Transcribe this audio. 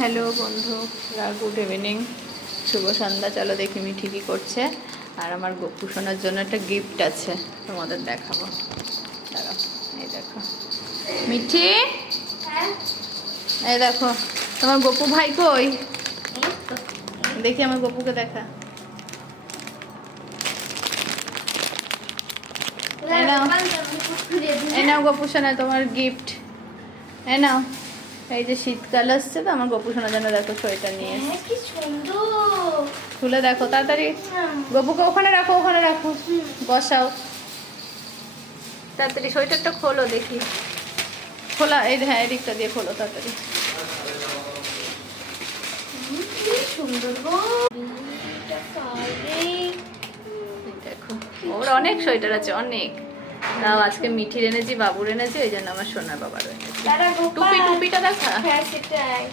Hello বন্ধুরা, good evening, শুভ সন্ধ্যা। চলো দেখি মিঠি কী করছে। আর আমার গপু সোনার জন্য একটা গিফট আছে, তোমাদের দেখাবো। দাঁড়াও, এই দেখো মিঠি, এই দেখো তোমার গপু ভাই কই? দেখি আমার গপুকে দেখা। এই নাও গপু সোনা তোমার গিফট। এই নাও, এই যে শীতকাল আসছে তো আমার গপু সোনার জন্য দেখো সোয়েটার নিয়ে এসেছি। খুলে দেখো তাড়াতাড়ি। গপুকে ওখানে রাখো, ওখানে রাখো, বসাও তাড়াতাড়ি। সোয়েটারটা খোলো দেখি, খোলা। এই হ্যাঁ, এদিকটা দিয়ে খোলো তাড়াতাড়ি। সুন্দর দেখো, ওর অনেক সোয়েটার আছে, অনেক। তাও আজকে মিঠির এনেছি, বাবুর এনেছি, ওই জন্য আমার সোনার বাবার এনেছি। টুপিটা দেখা। হ্যাঁ সেটাই।